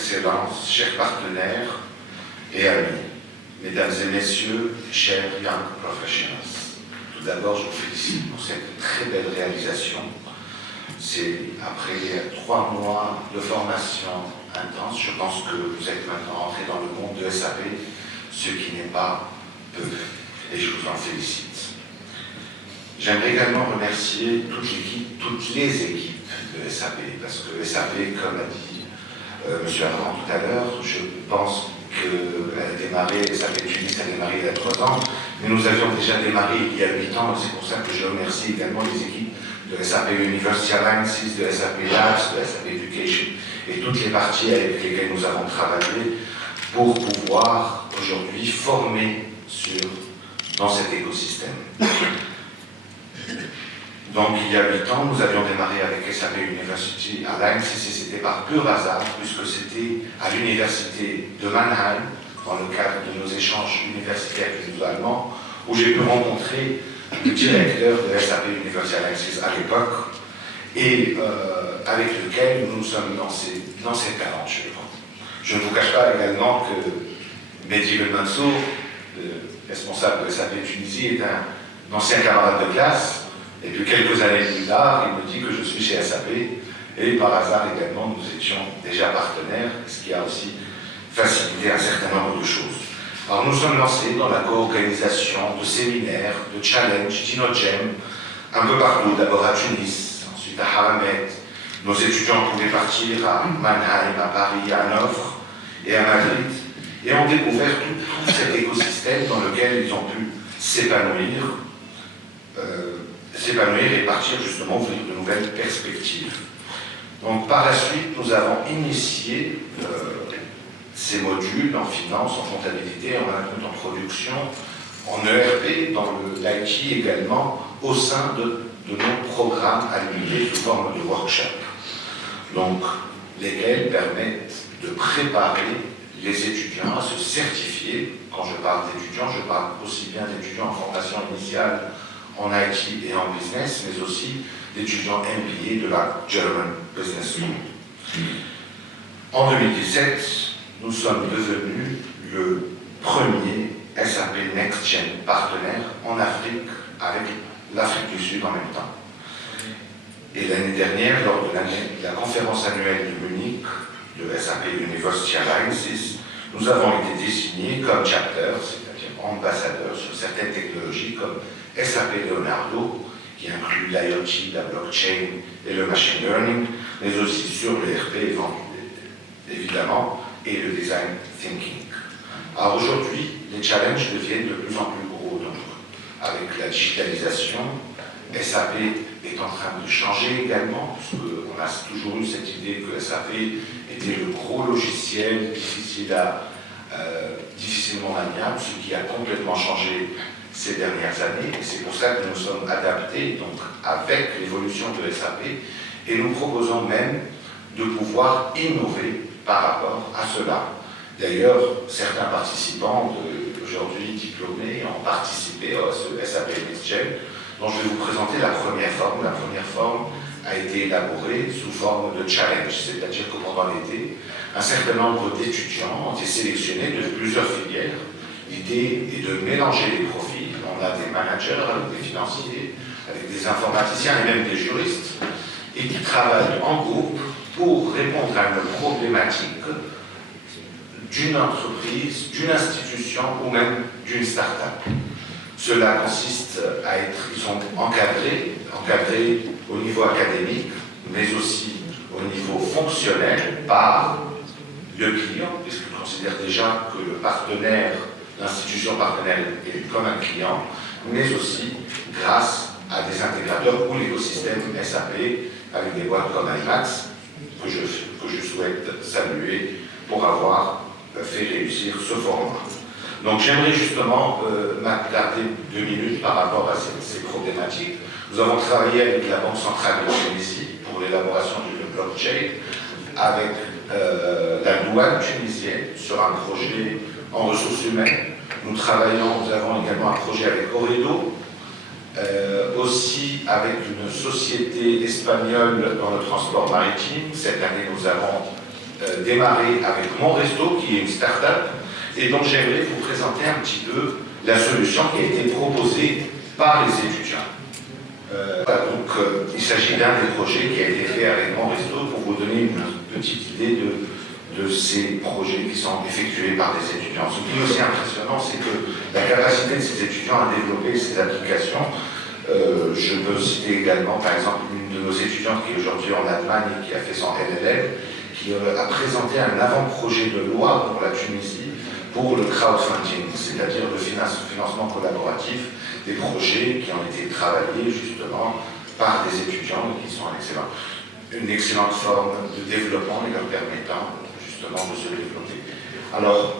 Excellences, chers partenaires et amis, Mesdames et Messieurs, chers Young Professionals. Tout d'abord, je vous félicite pour cette très belle réalisation. C'est après 3 mois de formation intense, je pense que vous êtes maintenant entrés dans le monde de SAP, ce qui n'est pas peu, et je vous en félicite. J'aimerais également remercier toutes les équipes de SAP, parce que SAP, comme a dit M. Armand tout à l'heure, je pense qu'elle a démarré, SAP Tunis a démarré il y a 3 ans, mais nous avions déjà démarré il y a 8 ans, et c'est pour ça que je remercie également les équipes de SAP University Alliances, de SAP Labs, de SAP Education, et toutes les parties avec lesquelles nous avons travaillé pour pouvoir aujourd'hui former dans cet écosystème. Donc il y a 8 ans, nous avions démarré avec SAP University Alliances, et c'était par pur hasard, puisque c'était à l'université de Mannheim, dans le cadre de nos échanges universitaires avec les Allemands, où j'ai pu rencontrer le directeur de SAP University Alliances à l'époque, et avec lequel nous nous sommes lancés dans cette aventure. Je ne vous cache pas également que Mehdi Ben Mansour, le responsable de SAP Tunisie, est un ancien camarade de classe, et puis quelques années plus tard, il me dit que je suis chez SAP, et par hasard également, nous étions déjà partenaires, ce qui a aussi facilité un certain nombre de choses. Alors nous sommes lancés dans la co-organisation de séminaires, de challenges, d'InnoGem, un peu partout, d'abord à Tunis, ensuite à Haramet. Nos étudiants pouvaient partir à Mannheim, à Paris, à Hanovre et à Madrid, et ont découvert tout cet écosystème dans lequel ils ont pu s'épanouir et partir justement ouvrir de nouvelles perspectives. Donc par la suite, nous avons initié ces modules en finance, en comptabilité, en management en production, en ERP, dans l'IT également, au sein de nos programmes animés sous forme de workshop. Donc, lesquels permettent de préparer les étudiants à se certifier. Quand je parle d'étudiants, je parle aussi bien d'étudiants en formation initiale, en IT et en business, mais aussi d'étudiants MBA de la German Business School. En 2017, nous sommes devenus le premier SAP Next Gen partenaire en Afrique, avec l'Afrique du Sud en même temps. Et l'année dernière, lors de la conférence annuelle de Munich de SAP University Alliances, nous avons été désignés comme chapter, c'est-à-dire ambassadeurs sur certaines technologies comme SAP Leonardo, qui inclut l'IoT, la blockchain et le machine learning, mais aussi sur le RP évidemment, et le design thinking. Alors aujourd'hui, les challenges deviennent de plus en plus gros. Donc, avec la digitalisation, SAP est en train de changer également, parce qu'on a toujours eu cette idée que SAP était le gros logiciel difficilement maniable, ce qui a complètement changé ces dernières années, et c'est pour ça que nous sommes adaptés donc, avec l'évolution de SAP, et nous proposons même de pouvoir innover par rapport à cela. D'ailleurs, certains participants aujourd'hui diplômés ont participé à ce SAP Next Gen, dont je vais vous présenter la première forme. La première forme a été élaborée sous forme de challenge, c'est-à-dire que pendant l'été, un certain nombre d'étudiants ont été sélectionnés de plusieurs filières. L'idée est de mélanger les profils. On a des managers, avec des financiers, avec des informaticiens et même des juristes, et qui travaillent en groupe pour répondre à une problématique d'une entreprise, d'une institution ou même d'une start-up. Cela consiste à être, ils sont encadrés au niveau académique, mais aussi au niveau fonctionnel par le client, puisqu'il considère déjà que le partenaire, l'institution partenaire est comme un client, mais aussi grâce à des intégrateurs ou l'écosystème SAP avec des boîtes comme IMAX que je souhaite saluer pour avoir fait réussir ce format. Donc j'aimerais justement m'attarder 2 minutes par rapport à ces problématiques. Nous avons travaillé avec la Banque centrale de Tunisie pour l'élaboration d'une blockchain, avec la douane tunisienne sur un projet en ressources humaines. Nous avons également un projet avec Oredo, aussi avec une société espagnole dans le transport maritime. Cette année, nous avons démarré avec Mon Resto, qui est une start-up, et donc j'aimerais vous présenter un petit peu la solution qui a été proposée par les étudiants. Il s'agit d'un des projets qui a été fait avec Mon Resto pour vous donner une petite idée de ces projets qui sont effectués par des étudiants. Ce qui est aussi impressionnant, c'est que la capacité de ces étudiants à développer ces applications, je peux citer également par exemple une de nos étudiantes qui est aujourd'hui en Allemagne et qui a fait son LLM, qui a présenté un avant-projet de loi pour la Tunisie pour le crowdfunding, c'est-à-dire le financement collaboratif des projets qui ont été travaillés justement par des étudiants qui sont une excellente forme de développement et leur permettant justement de se développer. Alors,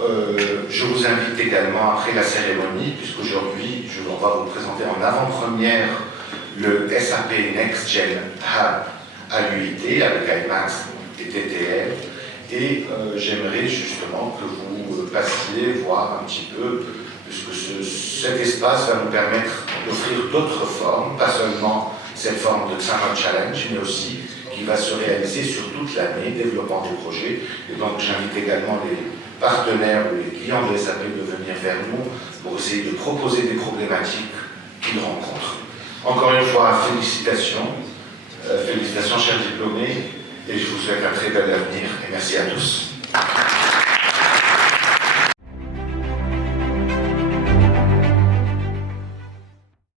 je vous invite également après la cérémonie, puisqu'aujourd'hui, on va vous présenter en avant-première le SAP Next Gen Hub à l'UIT avec IMAX et TTL. Et j'aimerais justement que vous passiez voir un petit peu, puisque cet espace va nous permettre d'offrir d'autres formes, pas seulement cette forme de Summer Challenge, mais aussi qui va se réaliser sur toute l'année, développant des projets. Et donc j'invite également les partenaires ou les clients de SAP de venir vers nous pour essayer de proposer des problématiques qu'ils rencontrent. Encore une fois, félicitations, chers diplômés, et je vous souhaite un très bel avenir, et merci à tous.